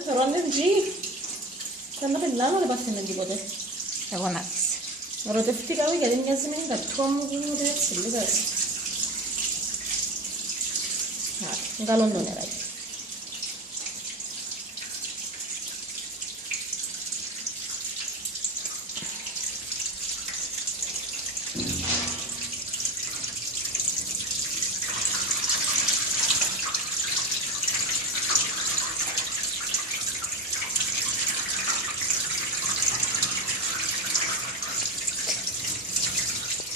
Και θεωρώ αν δεν ζει. Σαν να πελάνω δεν πάθαινε τίποτε. Εγώ να δεις. Ρωτεύτηκα γιατί μοιάζει με την καρτούα μου που είναι έτσι λίγας. Άρα, καλό το νεράκι.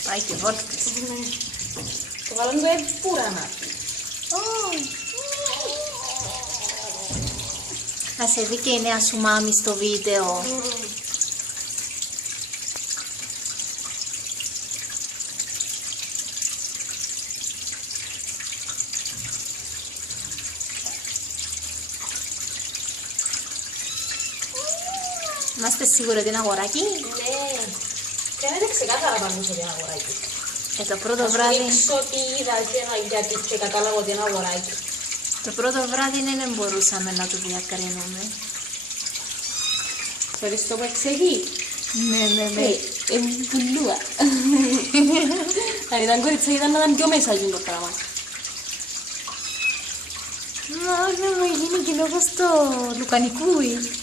Πάει και βόλτες. Το βάλω το πουρα να. Θα σε δει και η νέα σου μάμη στο βίντεο. Είμαστε σίγουροι ότι είναι αγοράκι. Ναι. Και δεν είναι ξεκάθαρα πάνω στο ότι είναι αγοράκι. Το πρώτο βράδυ... Θα σου δείξω τι είδα γιατί και κατάλαβα ότι είναι αγοράκι. Το πρώτο βράδυ δεν μπορούσαμε να το διακρίνουμε. Θέλεις το που εξηγεί. Ναι. Πουλούα. Αν ήταν κορίτσια ήταν να ήταν πιο μέσα γίνει το πράγμα. Μα δεν μου γίνει και λόγω στο λουκανικούι.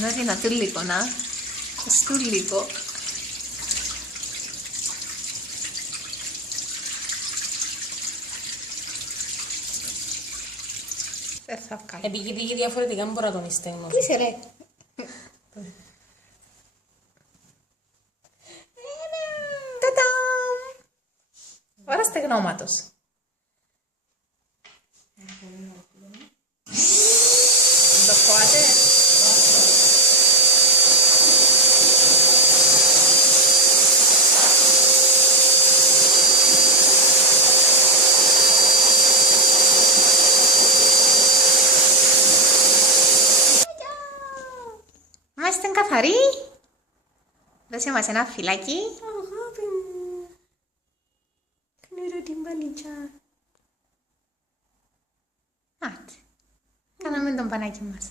Να δυνατού λίγο, να. Στού λίγο. Δεν θα βγάλω. Επειδή πήγε διαφορετικά μου μπορώ να τον ιστέγνω. Πού είσαι ρε. Τατάμ. Ώρα στεγνώματος. Το φάτε. Είμαστε καθαροί. Δώσε μας ένα φυλάκι. Αγάπη μου. Κνήρω την παλίτσα. Άτε. Κάναμε τον πανάκι μας.